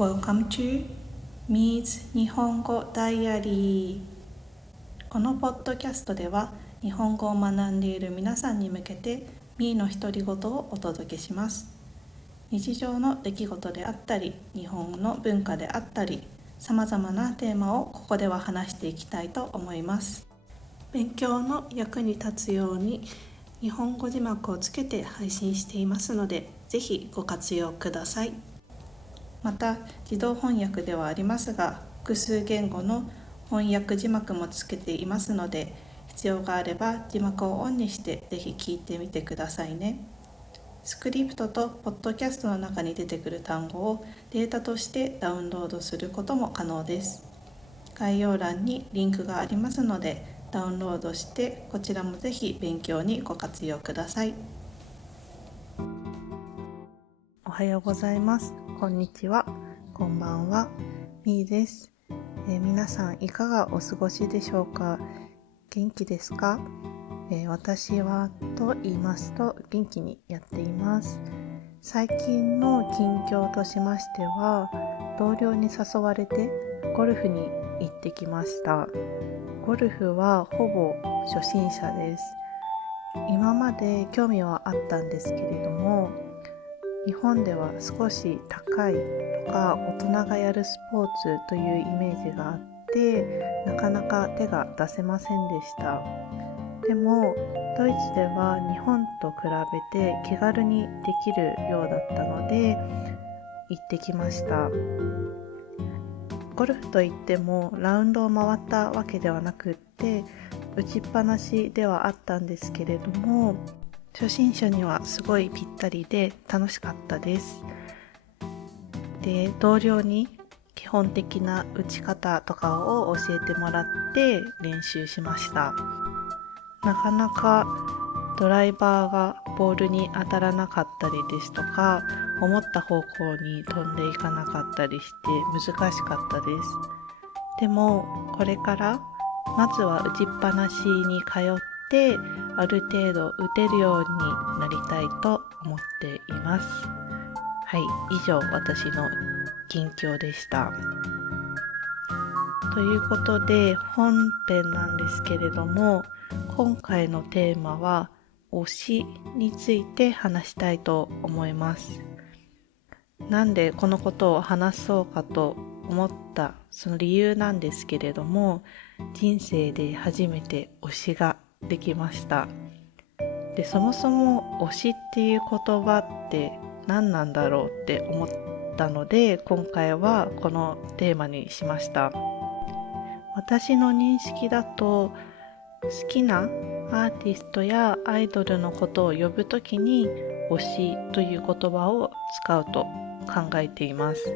Welcome to Mi's 日本語ダイアリー。このポッドキャストでは日本語を学んでいる皆さんに向けてミーの独り言をお届けします。日常の出来事であったり、日本の文化であったり、さまざまなテーマをここでは話していきたいと思います。勉強の役に立つように日本語字幕をつけて配信していますので、ぜひご活用ください。また自動翻訳ではありますが、複数言語の翻訳字幕もつけていますので、必要があれば字幕をオンにしてぜひ聞いてみてくださいね。スクリプトとポッドキャストの中に出てくる単語をデータとしてダウンロードすることも可能です。概要欄にリンクがありますので、ダウンロードしてこちらもぜひ勉強にご活用ください。おはようございます。こんにちは。こんばんは。みーです。皆さんいかがお過ごしでしょうか？元気ですか？私はと言いますと元気にやっています。最近の近況としましては、同僚に誘われてゴルフに行ってきました。ゴルフはほぼ初心者です。今まで興味はあったんですけれども、日本では少し高いとか大人がやるスポーツというイメージがあって、なかなか手が出せませんでした。でもドイツでは日本と比べて気軽にできるようだったので行ってきました。ゴルフといってもラウンドを回ったわけではなくって、打ちっぱなしではあったんですけれども、初心者にはすごいぴったりで楽しかったです。で、同僚に基本的な打ち方とかを教えてもらって練習しました。なかなかドライバーがボールに当たらなかったりですとか、思った方向に飛んでいかなかったりして難しかったです。でもこれからまずは打ちっぱなしに通ってある程度打てるようになりたいと思っています。はい、以上私の近況でした。ということで本編なんですけれども、今回のテーマは推しについて話したいと思います。なんでこのことを話そうかと思ったその理由なんですけれども、人生で初めて推しができました。で、そもそも推しっていう言葉って何なんだろうって思ったので、今回はこのテーマにしました。私の認識だと、好きなアーティストやアイドルのことを呼ぶときに推しという言葉を使うと考えています。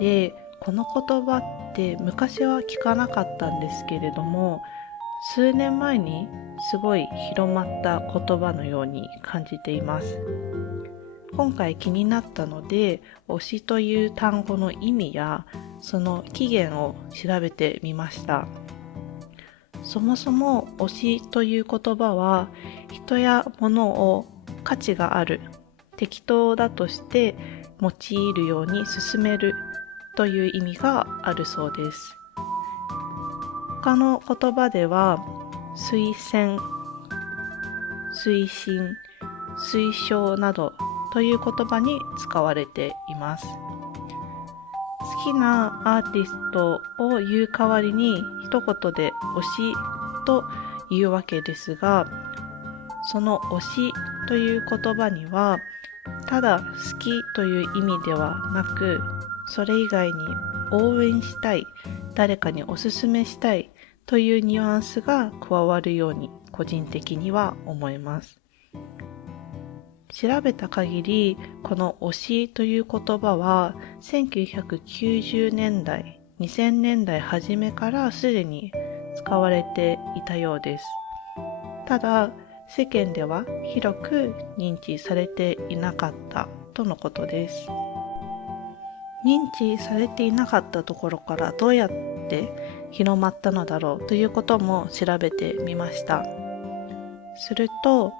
で、この言葉って昔は聞かなかったんですけれども、数年前にすごい広まった言葉のように感じています。今回気になったので、推しという単語の意味やその起源を調べてみました。そもそも推しという言葉は、人や物を価値がある、適当だとして用いるように勧めるという意味があるそうです。他の言葉では推薦、推進、推奨などという言葉に使われています。好きなアーティストを言う代わりに一言で推しと言うわけですが、その推しという言葉にはただ好きという意味ではなく、それ以外に応援したい、誰かにおすすめしたいというニュアンスが加わるように個人的には思います。調べた限り、この推しという言葉は1990年代、2000年代初めからすでに使われていたようです。ただ、世間では広く認知されていなかったとのことです。認知されていなかったところからどうやって広まったのだろうということも調べてみました。すると、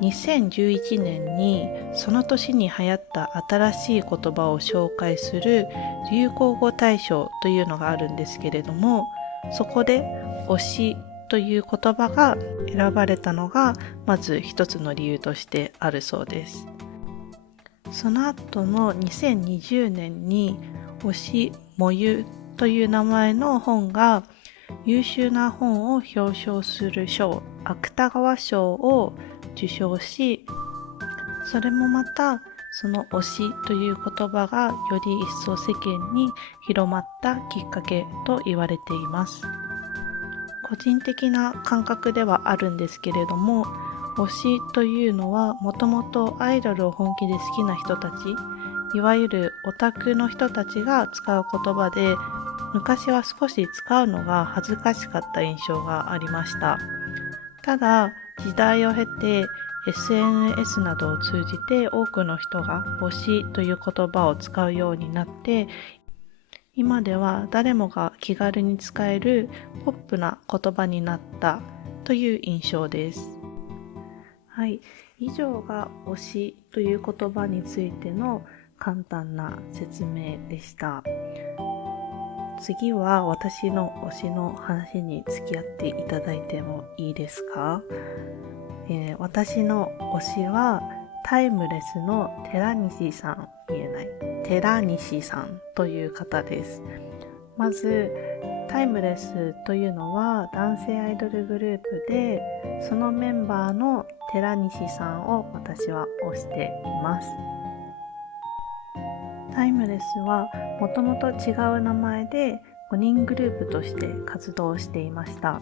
2011年にその年に流行った新しい言葉を紹介する流行語大賞というのがあるんですけれども、そこで推しという言葉が選ばれたのがまず一つの理由としてあるそうです。その後の2020年に推しもゆという名前の本が優秀な本を表彰する賞、芥川賞を受賞し、それもまたその推しという言葉がより一層世間に広まったきっかけと言われています。個人的な感覚ではあるんですけれども、推しというのはもともとアイドルを本気で好きな人たち、いわゆるオタクの人たちが使う言葉で、昔は少し使うのが恥ずかしかった印象がありました。ただ、時代を経て SNS などを通じて多くの人が推しという言葉を使うようになって、今では誰もが気軽に使えるポップな言葉になったという印象です。はい、以上が推しという言葉についての簡単な説明でした。次は私の推しの話に付き合っていただいてもいいですか？私の推しはタイムレスの寺西さんという方です。まずタイムレスというのは男性アイドルグループで、そのメンバーの寺西さんを私は推しています。タイムレスはもともと違う名前で5人グループとして活動していました。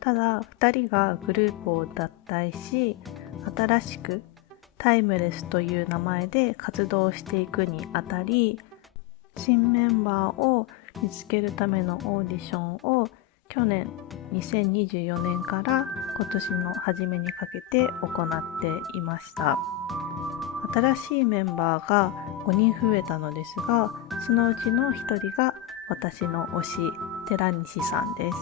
ただ2人がグループを脱退し、新しくタイムレスという名前で活動していくにあたり、新メンバーを見つけるためのオーディションを去年2024年から今年の初めにかけて行っていました。新しいメンバーが5人増えたのですが、そのうちの1人が私の推し、寺西さんです。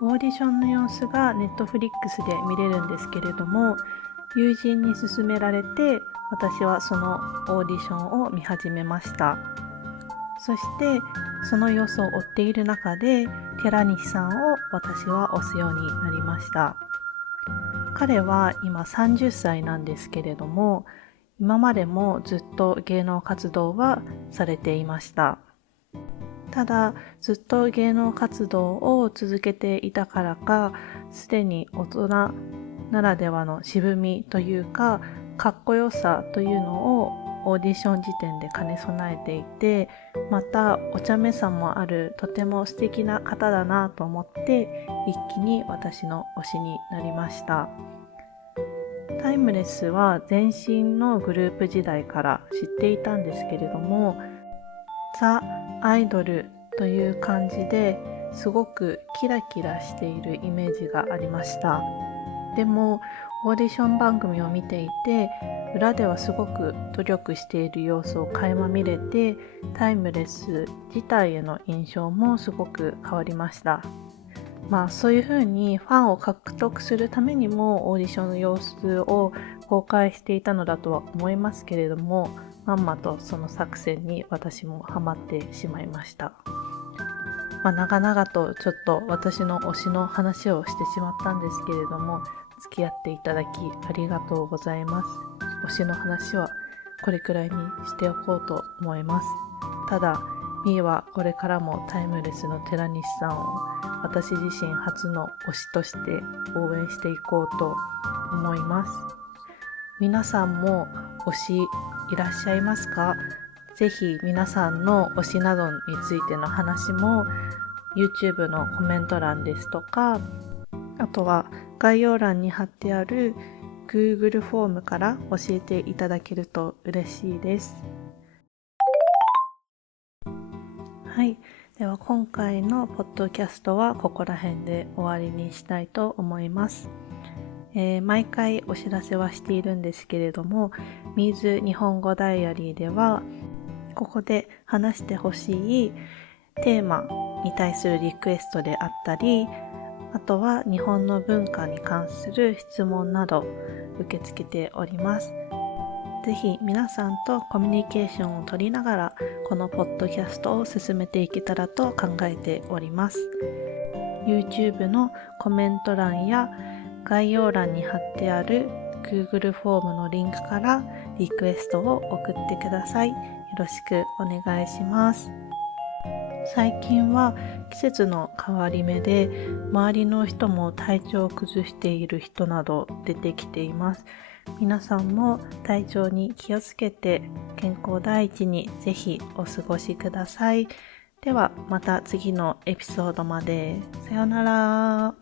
オーディションの様子がネットフリックスで見れるんですけれども、友人に勧められて私はそのオーディションを見始めました。そしてその様子を追っている中で寺西さんを私は推すようになりました。彼は今30歳なんですけれども、今までもずっと芸能活動はされていました。ただずっと芸能活動を続けていたからか、すでに大人ならではの渋みというか、かっこよさというのをオーディション時点で兼ね備えていて、またお茶目さもあるとても素敵な方だなと思って一気に私の推しになりました。タイムレスは前身のグループ時代から知っていたんですけれども、ザ・アイドルという感じですごくキラキラしているイメージがありました。でもオーディション番組を見ていて、裏ではすごく努力している様子を垣間見れて、タイムレス自体への印象もすごく変わりました。そういう風にファンを獲得するためにもオーディションの様子を公開していたのだとは思いますけれども、まんまとその作戦に私もハマってしまいました。長々とちょっと私の推しの話をしてしまったんですけれども、付き合っていただきありがとうございます。推しの話はこれくらいにしておこうと思います。ただ、みーはこれからもタイムレスの寺西さんを私自身初の推しとして応援していこうと思います。皆さんも推しいらっしゃいますか？ぜひ皆さんの推しなどについての話も YouTube のコメント欄ですとか、あとは概要欄に貼ってある Google フォームから教えていただけると嬉しいです。はい、では今回のポッドキャストはここら辺で終わりにしたいと思います。毎回お知らせはしているんですけれども、ミーズ日本語ダイアリーではここで話してほしいテーマに対するリクエストであったり、あとは日本の文化に関する質問など受け付けております。ぜひ皆さんとコミュニケーションを取りながらこのポッドキャストを進めていけたらと考えております。YouTube のコメント欄や概要欄に貼ってある Google フォームのリンクからリクエストを送ってください。よろしくお願いします。最近は季節の変わり目で周りの人も体調を崩している人など出てきています。皆さんも体調に気をつけて健康第一にぜひお過ごしください。ではまた次のエピソードまで。さようなら。